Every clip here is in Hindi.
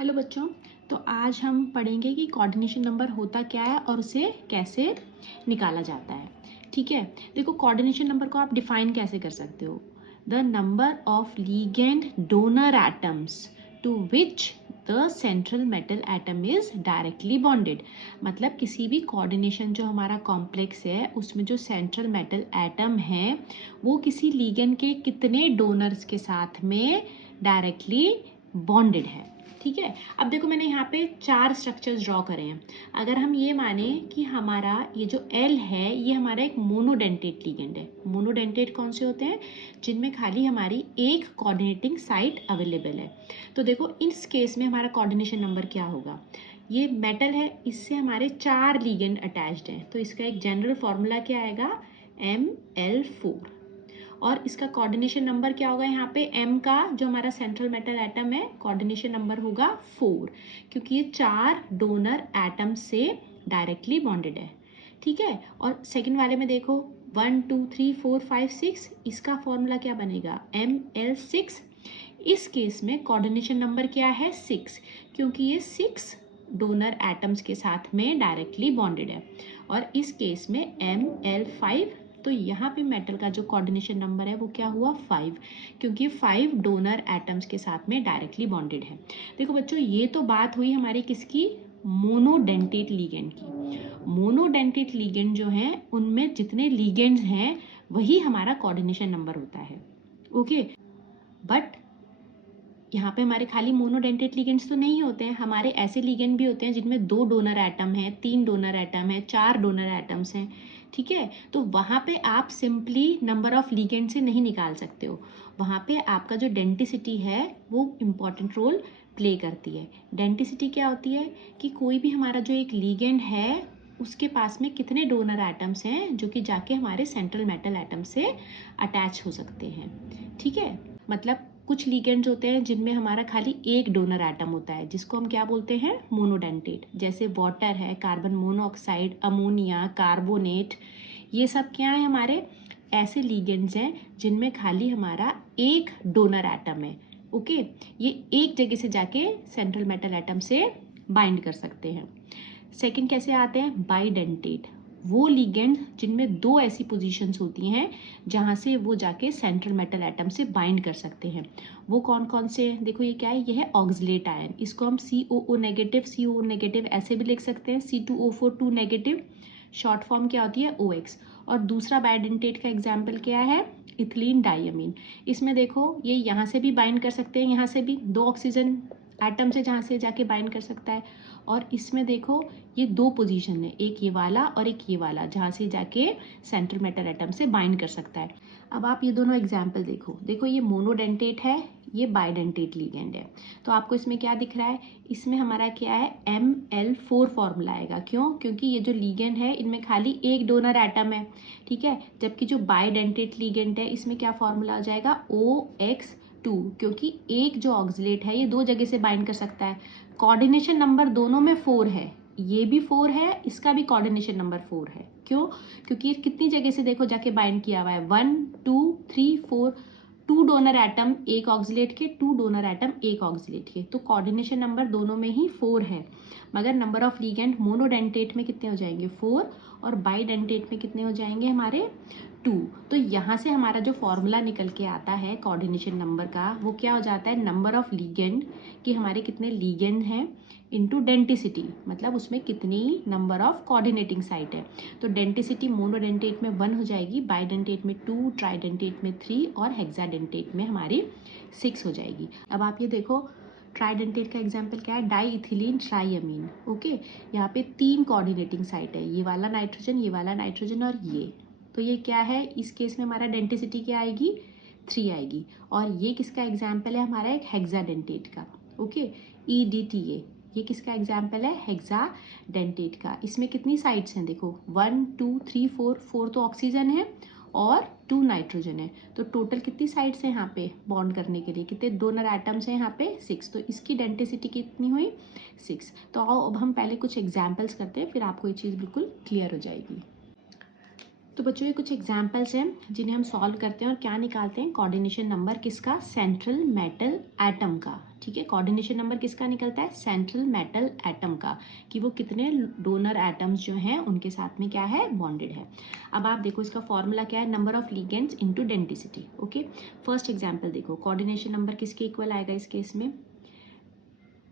हेलो बच्चों। तो आज हम पढ़ेंगे कि कोऑर्डिनेशन नंबर होता क्या है और उसे कैसे निकाला जाता है। ठीक है, देखो कोऑर्डिनेशन नंबर को आप डिफाइन कैसे कर सकते हो। The number of ligand donor atoms to which the central metal atom is directly bonded. मतलब किसी भी कोऑर्डिनेशन जो हमारा कॉम्प्लेक्स है उसमें जो सेंट्रल मेटल एटम है वो किसी लीगेंड के कितने डोनर्स के साथ में डायरेक्टली बॉन्डेड है। ठीक है, अब देखो मैंने यहाँ पे 4 स्ट्रक्चर्स ड्रॉ करे हैं। अगर हम ये माने कि हमारा ये जो L है ये हमारा एक मोनोडेंटेट लिगेंड है। मोनोडेंटेट कौन से होते हैं? जिनमें खाली हमारी एक कोऑर्डिनेटिंग साइट अवेलेबल है। तो देखो इस केस में हमारा कोऑर्डिनेशन नंबर क्या होगा। ये मेटल है, इससे हमारे 4 लिगेंड अटैच्ड हैं, तो इसका एक जनरल फॉर्मूला क्या आएगा, ML4। और इसका कोऑर्डिनेशन नंबर क्या होगा, यहाँ पे M का जो हमारा सेंट्रल मेटल एटम है कोऑर्डिनेशन नंबर होगा 4, क्योंकि ये 4 डोनर एटम से डायरेक्टली बॉन्डेड है। ठीक है, और सेकंड वाले में देखो 1 2 3 4 5 6, इसका फॉर्मूला क्या बनेगा, ML6। इस केस में कोऑर्डिनेशन नंबर क्या है, 6, क्योंकि ये 6 डोनर एटम्स के साथ में डायरेक्टली बॉन्डेड है। और इस केस में ML5, तो यहाँ पे मेटल का जो कोऑर्डिनेशन नंबर है वो क्या हुआ, 5, क्योंकि 5 डोनर एटम्स के साथ में डायरेक्टली बॉन्डेड है। देखो बच्चों ये तो बात हुई हमारी किसकी, मोनोडेंटेट लिगेंड की। मोनोडेंटेट लिगेंड जो है उनमें जितने लिगेंड्स हैं वही हमारा कोऑर्डिनेशन नंबर होता है। ओके, बट यहाँ पे हमारे खाली मोनोडेंटेट लिगेंड्स तो नहीं होते हैं, हमारे ऐसे लिगेंड भी होते हैं जिनमें 2 डोनर एटम है, 3 डोनर एटम है, 4 डोनर एटम्स हैं। ठीक है, तो वहाँ पे आप सिंपली नंबर ऑफ लिगेंड से नहीं निकाल सकते हो। वहाँ पे आपका जो डेंटिसिटी है वो इम्पॉर्टेंट रोल प्ले करती है। डेंटिसिटी क्या होती है कि कोई भी हमारा जो एक लिगेंड है उसके पास में कितने डोनर एटम्स हैं जो कि जाके हमारे सेंट्रल मेटल एटम से अटैच हो सकते हैं। ठीक है, मतलब कुछ लिगेंड्स होते हैं जिनमें हमारा खाली एक डोनर एटम होता है, जिसको हम क्या बोलते हैं, मोनोडेंटेट। जैसे वाटर है, कार्बन मोनोऑक्साइड, अमोनिया, कार्बोनेट, ये सब क्या है, हमारे ऐसे लिगेंड्स हैं जिनमें खाली हमारा एक डोनर एटम है। ओके, ये एक जगह से जाके सेंट्रल मेटल एटम से बाइंड कर सकते हैं। सेकंड कैसे आते हैं, बाइडेंटेट, वो लिगेंड जिनमें 2 ऐसी पोजीशंस होती हैं जहां से वो जाके सेंट्रल मेटल एटम से बाइंड कर सकते हैं। वो कौन कौन से, देखो ये क्या है, ये है ऑक्सलेट आयन। इसको हम COO नेगेटिव, CO नेगेटिव ऐसे भी लिख सकते हैं, C2O4 2 नेगेटिव, शॉर्ट फॉर्म क्या होती है, OX। और दूसरा बाइडेंटेट का एग्जाम्पल क्या है, इथिलीन डाइअमीन। इसमें देखो ये यहाँ से भी बाइंड कर सकते हैं, यहाँ से भी 2 ऑक्सीजन एटम से जहाँ से जाके बाइंड कर सकता है। और इसमें देखो ये 2 पोजीशन है, एक ये वाला और एक ये वाला, जहाँ से जाके सेंट्रल मेटल एटम से बाइंड कर सकता है। अब आप ये दोनों एग्जाम्पल देखो, देखो ये मोनोडेंटेट है, ये बाइडेंटेट लिगेंड है। तो आपको इसमें क्या दिख रहा है, इसमें हमारा क्या है, ML4 फॉर्मूला आएगा। क्यों, क्योंकि ये जो लिगेंड है इनमें खाली एक डोनर एटम है। ठीक है, जबकि जो बाइडेंटेट लिगेंड है इसमें क्या फॉर्मूला आ जाएगा, OX2, क्योंकि एक जो ऑक्सलेट है ये 2 जगह से बाइंड कर सकता है। कोऑर्डिनेशन नंबर दोनों में 4 है, ये भी 4 है, इसका भी कोऑर्डिनेशन नंबर 4 है। क्यों, क्योंकि ये कितनी जगह से देखो जाके बाइंड किया हुआ है, 1 2 3 4, 2 डोनर एटम एक ऑक्सलेट के, 2 डोनर एटम एक ऑक्सलेट के, तो कोऑर्डिनेशन नंबर दोनों में ही 4 है। मगर नंबर ऑफ लिगेंड मोनोडेंटेट में कितने हो जाएंगे, 4, और बाइडेंटेट में कितने हो जाएंगे हमारे, 2। तो यहाँ से हमारा जो फॉर्मूला निकल के आता है कोऑर्डिनेशन नंबर का, वो क्या हो जाता है, नंबर ऑफ लिगेंड कि हमारे कितने लिगेंड हैं इनटू डेंटिसिटी, मतलब उसमें कितनी नंबर ऑफ कोऑर्डिनेटिंग साइट है। तो डेंटिसिटी मोनोडेंटेट में 1 हो जाएगी, बाइडेंटेट में 2, ट्राइडेंटेट में 3 और हेक्साडेंटेट में हमारी 6 हो जाएगी। अब आप ये देखो ट्राइडेंटेट का एग्जाम्पल क्या है, डाई इथिलीन ट्राइअमीन। ओके, यहाँ पे 3 कोऑर्डिनेटिंग साइट है, ये वाला नाइट्रोजन, ये वाला नाइट्रोजन और ये। तो ये क्या है, इस केस में हमारा डेंटिसिटी क्या आएगी, 3 आएगी। और ये किसका एग्जाम्पल है, हमारा एक हेक्साडेंटेट का। ओके, EDTA, ये किसका एग्जाम्पल है, हेक्साडेंटेट का। इसमें कितनी साइड्स हैं, देखो 1 2 3 4, 4 तो ऑक्सीजन है और 2 नाइट्रोजन है, तो टोटल कितनी साइड्स हैं यहाँ पे बॉन्ड करने के लिए, कितने डोनर एटम्स हैं यहाँ पे, 6। तो इसकी डेंटिसिटी कितनी हुई, 6। तो आओ अब हम पहले कुछ एग्जाम्पल्स करते हैं, फिर आपको ये चीज़ बिल्कुल क्लियर हो जाएगी। तो बच्चों ये कुछ एग्जाम्पल्स हैं जिन्हें हम सॉल्व करते हैं और क्या निकालते हैं, कोऑर्डिनेशन नंबर किसका, सेंट्रल मेटल एटम का। ठीक है, कोऑर्डिनेशन नंबर किसका निकलता है, सेंट्रल मेटल एटम का, कि वो कितने डोनर एटम्स जो हैं उनके साथ में क्या है, बॉन्डेड है। अब आप देखो इसका फॉर्मूला क्या है, number of ligands into density. Okay, first example देखो, कोऑर्डिनेशन नंबर किसके इक्वल आएगा इस केस में,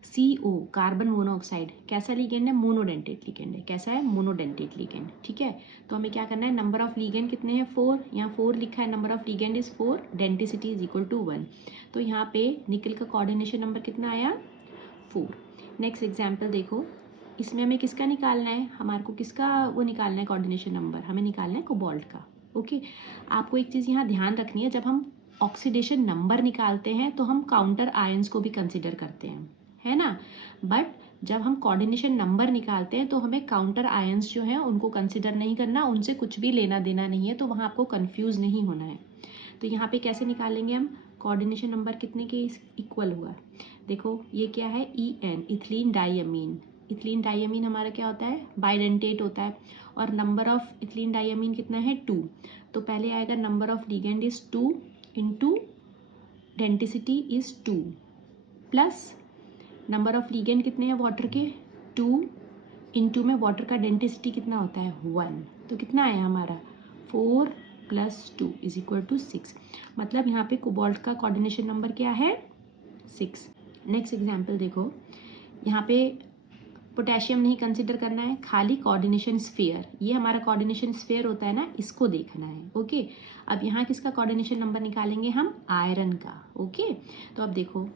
CO कार्बन मोनोऑक्साइड कैसा लिगेंड है, मोनोडेंटेट लिगेंड है। कैसा है, मोनोडेंटेट लिगेंड। ठीक है, तो हमें क्या करना है, नंबर ऑफ लिगेंड कितने हैं, 4, यहाँ 4 लिखा है, number of ligand is 4, density is equal to 1। तो यहाँ पे निकल का कोऑर्डिनेशन नंबर कितना आया, 4। नेक्स्ट एग्जाम्पल देखो, इसमें हमें किसका निकालना है, हमारे को किसका वो निकालना है कोऑर्डिनेशन नंबर, हमें निकालना है कोबाल्ट का। ओके, आपको एक चीज़ यहाँ ध्यान रखनी है, जब हम ऑक्सीडेशन नंबर निकालते हैं तो हम काउंटर आयंस को भी कंसिडर करते हैं, है ना, बट जब हम कोऑर्डिनेशन नंबर निकालते हैं तो हमें काउंटर आयंस जो हैं उनको कंसिडर नहीं करना, उनसे कुछ भी लेना देना नहीं है, तो वहाँ आपको कंफ्यूज नहीं होना है। तो यहाँ पे कैसे निकालेंगे हम, कोऑर्डिनेशन नंबर कितने के इक्वल हुआ, देखो ये क्या है, EN इथिलीन डाइअमीन। इथिलीन डाइअमीन हमारा क्या होता है, बाइडेंटेट होता है, और नंबर ऑफ इथिलीन डाइअमीन कितना है, 2। तो पहले आएगा number of ligand is 2 into density is 2 plus number of ligand कितने हैं वाटर के, 2 इंटू में वाटर का डेंसिटी कितना होता है, 1। तो कितना आया हमारा, 4 + 2 इज इक्वल टू 6। मतलब यहाँ पे कोबाल्ट का कोऑर्डिनेशन नंबर क्या है, 6। नेक्स्ट एग्जाम्पल देखो, यहाँ पे पोटेशियम नहीं कंसिडर करना है, खाली कोऑर्डिनेशन स्फीयर, ये हमारा कोऑर्डिनेशन स्फीयर होता है ना, इसको देखना है। ओके, अब यहाँ किसका कोऑर्डिनेशन नंबर निकालेंगे हम, आयरन का। ओके, तो अब देखो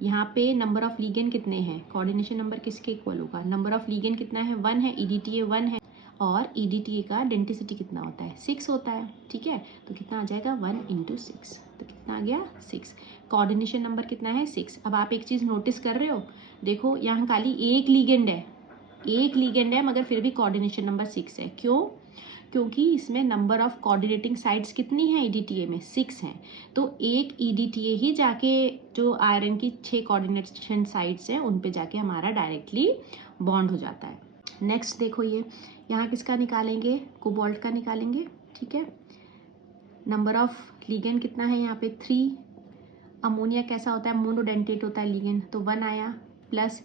यहाँ पे नंबर ऑफ लिगेंड कितने हैं, कोऑर्डिनेशन नंबर किसके इक्वल होगा, नंबर ऑफ लिगेंड कितना है, 1 है, EDTA 1 है, और EDTA का डेंसिटी कितना होता है, 6 होता है। ठीक है, तो कितना आ जाएगा, 1 × 6, तो कितना आ गया, 6। कोऑर्डिनेशन नंबर कितना है, 6। अब आप एक चीज़ नोटिस कर रहे हो, देखो यहाँ खाली एक लिगेंड है, मगर फिर भी कोऑर्डिनेशन नंबर 6 है। क्यों, क्योंकि इसमें नंबर ऑफ कोऑर्डिनेटिंग साइट्स कितनी है, EDTA में 6 हैं, तो एक EDTA ही जाके जो आयरन की 6 कोऑर्डिनेशन साइट्स हैं उन पे जाके हमारा डायरेक्टली बॉन्ड हो जाता है। नेक्स्ट देखो, ये यहाँ किसका निकालेंगे, कोबाल्ट का निकालेंगे। ठीक है, नंबर ऑफ लिगेंड कितना है यहाँ पे, 3। अमोनिया कैसा होता है, मोनोडेंटेट होता है लिगेंड, तो 1 आया, प्लस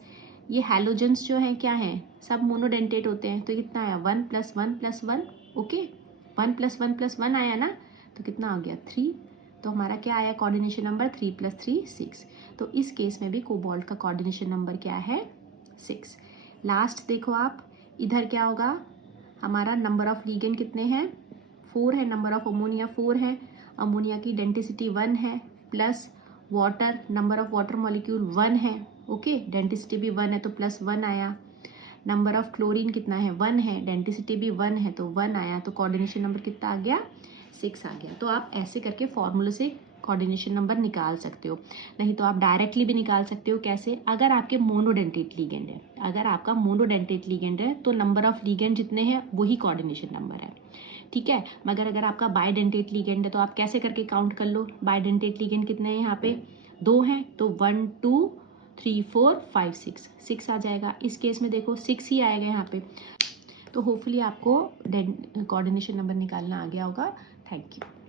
ये हैलोजेंस जो हैं क्या हैं, सब मोनोडेंटेट होते हैं, तो कितना आया, 1 + 1 + 1। ओके, 1 + 1 + 1 आया ना, तो कितना आ गया, 3। तो हमारा क्या आया, कोऑर्डिनेशन नंबर 3 + 3 6। तो इस केस में भी कोबाल्ट का कोऑर्डिनेशन नंबर क्या है, 6। लास्ट देखो आप, इधर क्या होगा, हमारा नंबर ऑफ लिगेंड कितने हैं, 4 है, नंबर ऑफ अमोनिया 4 है, अमोनिया की डेंसिटी 1 है, plus water, number of water molecule 1 है। ओके, डेंसिटी भी 1 है तो +1 आया। नंबर ऑफ क्लोरीन कितना है, 1 है, डेंसिटी भी 1 है तो 1 आया, तो कोऑर्डिनेशन नंबर कितना आ गया, 6 आ गया। तो आप ऐसे करके फॉर्मूले से कोऑर्डिनेशन नंबर निकाल सकते हो, नहीं तो आप डायरेक्टली भी निकाल सकते हो। कैसे, अगर आपके मोनोडेंटेट लिगेंड है, अगर आपका मोनोडेंटेट लिगेंड है तो नंबर ऑफ लिगेंड जितने हैं वही कोऑर्डिनेशन नंबर है। ठीक है, मगर अगर आपका बाइडेंटेट लिगेंड है तो आप कैसे करके काउंट कर लो, बाइडेंटेट लिगेंड कितने हैं, यहाँ पे 2 हैं, तो 1 2 3 4 5 6 आ जाएगा। इस केस में देखो 6 ही आएगा यहाँ पे। तो होपफुली आपको कोऑर्डिनेशन नंबर निकालना आ गया होगा। Thank you.